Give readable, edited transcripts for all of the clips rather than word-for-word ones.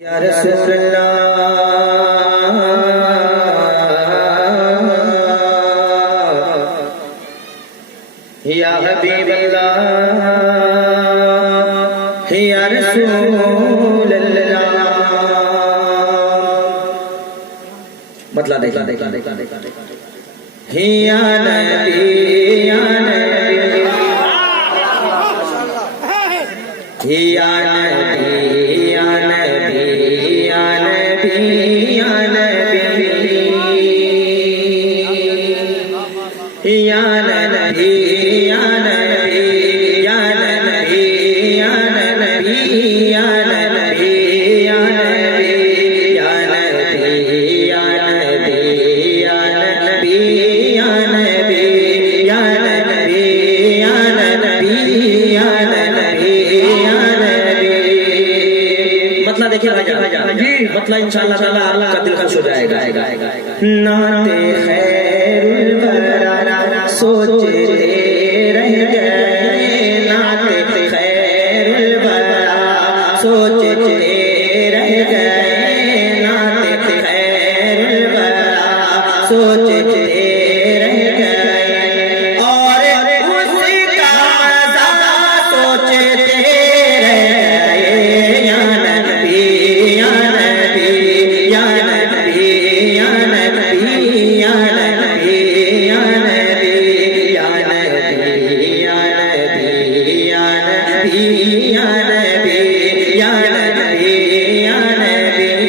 یا رسول اللہ یا حبیب اللہ یا رسول اللہ. مطلب دیکھا یا نبی یا نبی یا نبی یا نبی یا نبی یا نبی یا نبی یا نبی یا نبی یا نبی یا نبی یا نبی یا نبی یا نبی یا نبی یا نبی یا نبی یا نبی یا نبی. مطلب دیکھیں مطلب انشاءاللہ تعالی آپ کا دل خوش ہو جائے گا. نعت خیر الورا سوچتے رہ گئے، نعت خیر الورا سوچتے رہ گئے، نعت خیر الورا سوچتے رہ گئے، اور اس کا مزہ سوچتے رہ گئے. یا نبی یا نبی یا نبی یا نبی یا نبی یا نبی یا نبی یا نبی یا نبی یا نبی یا نبی یا نبی.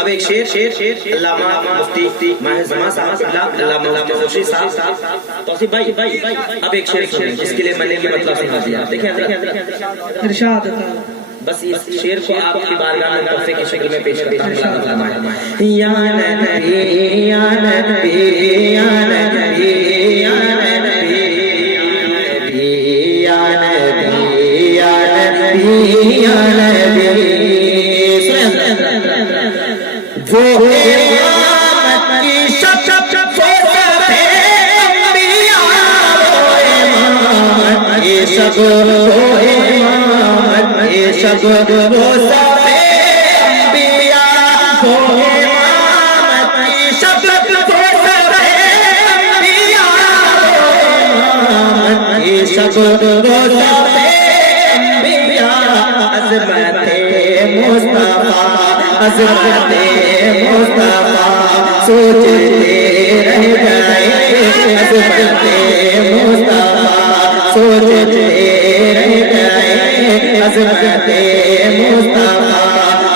اب ایک شعر علامہ مفتی ماہر زمان صاحب، علامہ مفتی خوشی صاحب، توصیف بھائی اب ایک شعر سنیں جس کے لیے میں نے یہ مطلب سنا دیا. دیکھیں ارشاد بس اس شعر کو آپ کی بارگاہ میں تحفے کی شکل میں پیش کرتا ہوں. یا نبی یا نبی یا نبی یا نبی یا نبی یا نبی یا نبی. وہ امامت کی شب یہ سب یہ سب وہ سب انبیاء وہ امامت کی شب وہ سب انبیاء یہ سب وہ سب انبیاء. عظمت مصطفیٰ عظمت مصطفیٰ سوچتے رہ گئے، عظمت مصطفیٰ سوچتے رہ گئے، عظمت مصطفیٰ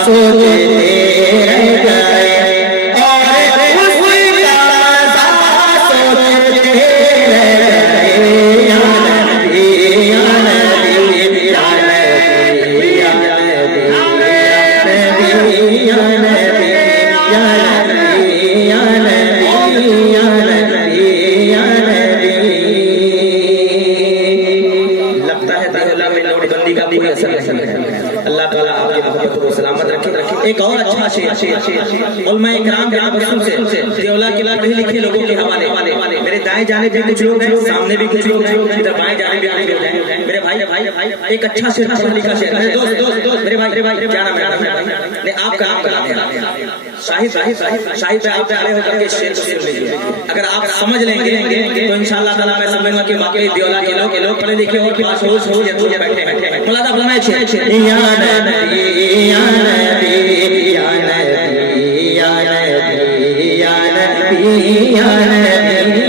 سوچتے رہ گئے، اور اس کا مزہ سوچتے رہ گئے. یا نبی یا نبی یا نبی یا نبی یا نبی یا نبی یا نبی یا نبی یا نبی. لگتا ہے اللہ میں نوٹ بندی کا کوئی اثر ہے. اللہ تعالیٰ آپ کی محبت کو سلامت رکھے. ایک اور اچھا شعر علماء کرام کے تبسم سے دیولا کے پڑھے لکھے لوگوں کے حوالے. میرے دائیں جانب بھی کچھ لوگ ہیں، سامنے بھی کچھ لوگ ہیں، ادھر بائیں جانب بھی کچھ لوگ ہیں. میرے بھائی ایک اچھا شعر پڑھا لکھا شعر. میرے دوست میرے بھائی کیا نام ہے آپ کا شاہد بھائی آپ آئے ہو کر کے شعر کو سن لیجیے. اگر آپ سمجھ لیں گے تو انشاءاللہ تعالیٰ میں سمجھوں گا کہ واقعی دیولا کے لوگ پڑھے لکھے اور پاس ہو یہ بیٹھے ملادا بنائے چھے. یا نبی یا نبی یا نبی یا نبی یا نبی یا نبی.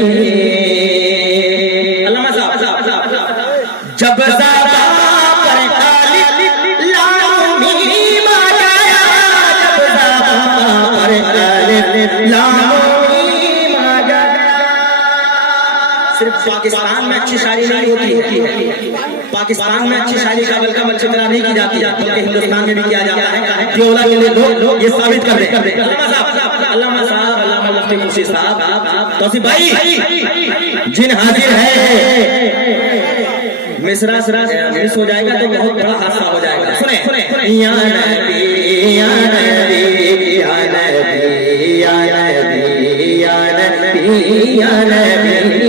علامہ صاحب جب زیادہ پر غالب لامی مایا، جب زیادہ پر غالب لامی مایا. صرف پاکستان میں اچھی شاعری نہیں ہوتی ہے، پاکستان میں اچھی شاعری کا بلکہ اچھی طرح نہیں کی جاتی ہے، بلکہ ہندوستان میں بھی کیا جاتا ہے. دیولا کے لوگ یہ ثابت کر دیں. علامہ صاحب علامہ مفتی خوشی صاحب، توصیف بھائی جن حاضر ہے مصرا مس ہو جائے گا تو بہت بڑا حادثہ ہو جائے گا. سنیں یا نبی یا نبی یا نبی یا نبی یا نبی یا نبی.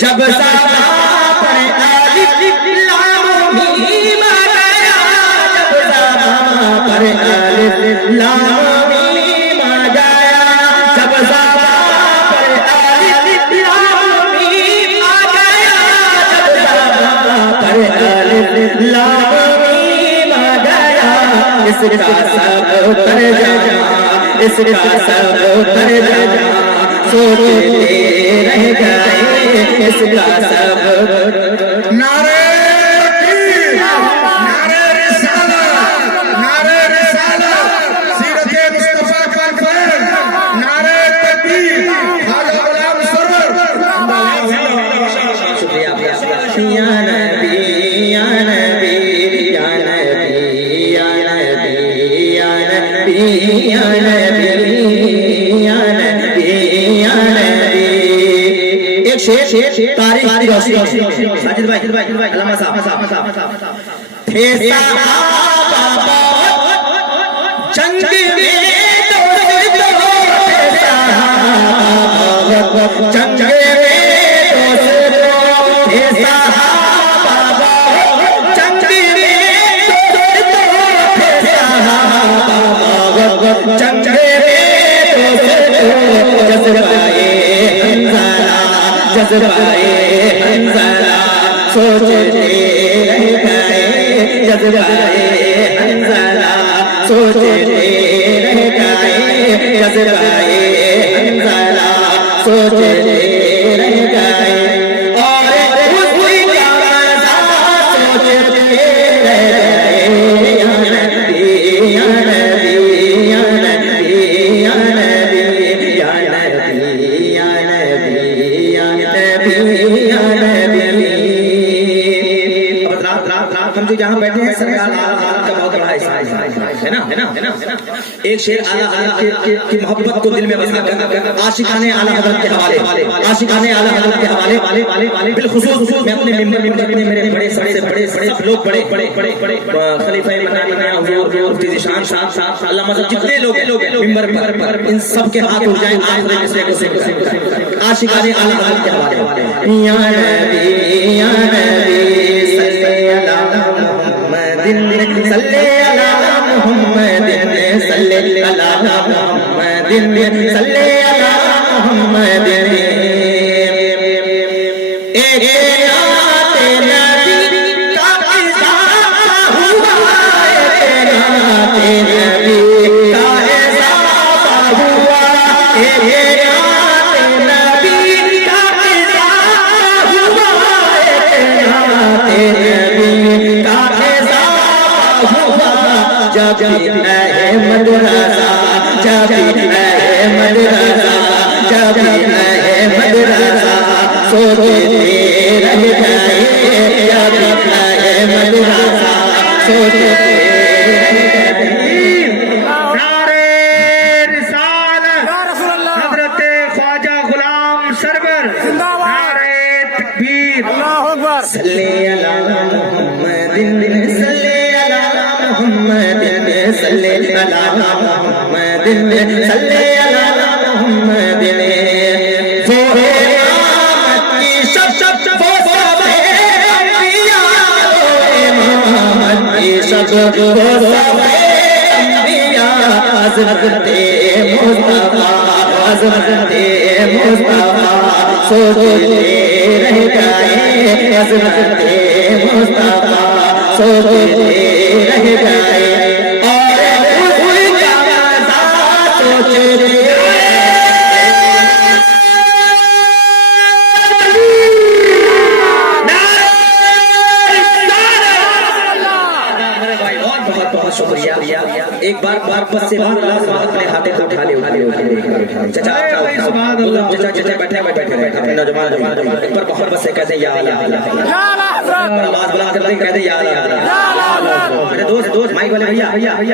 جب زیادہ پر غالب لامی مایا، اس کا سب ترجمہ اس کا سب ترجمہ سوچتے رہ گئے اس کا سب نعرہ تکبیر، نعرہ رسالت، نعرہ رسالت، سیرت مصطفیٰ کا فیض، نعرہ تکبیر، خواجہ غلام سرور۔ یا نبی یا نبی یا نبی یا نبی یا نبی یا نبی یا نبی یا نبی۔ ایک شعر تاریخ کی روشنی میں ساجد بھائی علامہ صاحب تھے صحابہ جنگ میں جنگ جذبائے حنظلہ سوچتے رہ گئے جذبائے حنظلہ سوچتے رہ گئے جذبائے حنظلہ سوچتے رہ گئے اور اس کا مزہ سوچتے رہ گئے یا نبی یا نبی یا نبی یا نبی یا نبی یا نبی یا نبی۔ اب رات ہم جو یہاں بیٹھے ہیں سرکار کا بہت بڑا احسان ہے نا۔ ایک شعر اعلیٰ حضرت کی محبت کو دل میں بسا کر عاشقان اعلیٰ حضرت کے حوالے عاشقان اعلیٰ حضرت کے حوالے بالخصوص میں اپنے ممبر میں میرے بڑے سے بڑے سب لوگ بڑے خلیفہ مدینہ حضور مفتی ذیشان صاحب علامہ صاحب جتنے لوگ ممبر پر ان سب کے ہاتھ اٹھ جائیں آخر کسی کو عاشقان اعلیٰ حضرت کے حوالے یا نبی یا نبی صلی علی محمد صلی علی محمد صلی علی محمد صلی علی محمد۔ جب اے مدرسہ جب اے مدرسہ جب اے مدرسہ سوچتے رہ گئے جب اے مدرسہ سوچتے رہ گئے۔ نعرہ رسالت، حضرت خواجہ غلام سرور، نعرہ تکبیر، اللہ اکبر۔ صلی علی محمد صلی علی محمد صلی علی محمد صلی علی محمد۔ وہ امامت کی شب وہ سب انبیاء، امامت کی شب وہ سب انبیاء، حضرت مصطفیٰ حضرت مصطفیٰ سوچتے رہ گئے حضرت مصطفیٰ سوچتے رہ گئے اور ان کا مزہ سوچتے رہ بہت شکریہ۔ ایک بار بس سے بار اپنے ہاتھ اٹھا لے چچا بیٹھے نوجوان ایک بار بہت بس سے کہتے ہیں یا اللہ آواز بلند کر کہتے ہیں یا اللہ۔ میرے دوست مائک والے بھیا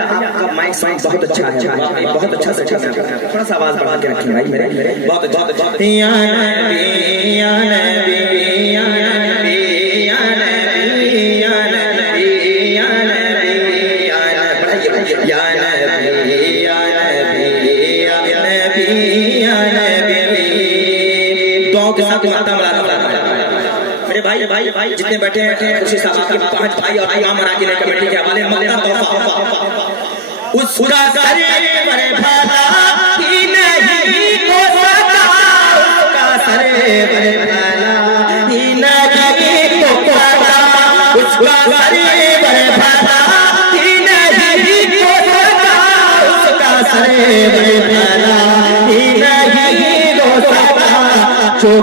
آپ کا مائک بہت اچھا ہے، بہت اچھا سے تھوڑا سا آواز بڑھا کے رکھیں بھائی میرے بہت یا نبی یا نبی یا نبی یا نبی یا نبی یا نبی یا نبی یا نبی یا نبی یا نبی۔ دعاؤں کے ساتھ ماتا ملا میرے بھائی جتنے بیٹھے ہیں خوشی صاحب کے 5 بھائی اور امام مراکز کمیٹی کے حوالے ملتا تحفہ اس کا سر پر بھالا ہی نہیں ہو سکتا، اس کا سر پر بھالا ہی نہیں ہو سکتا، اس کا سر پر بھالا ہی نہیں ہو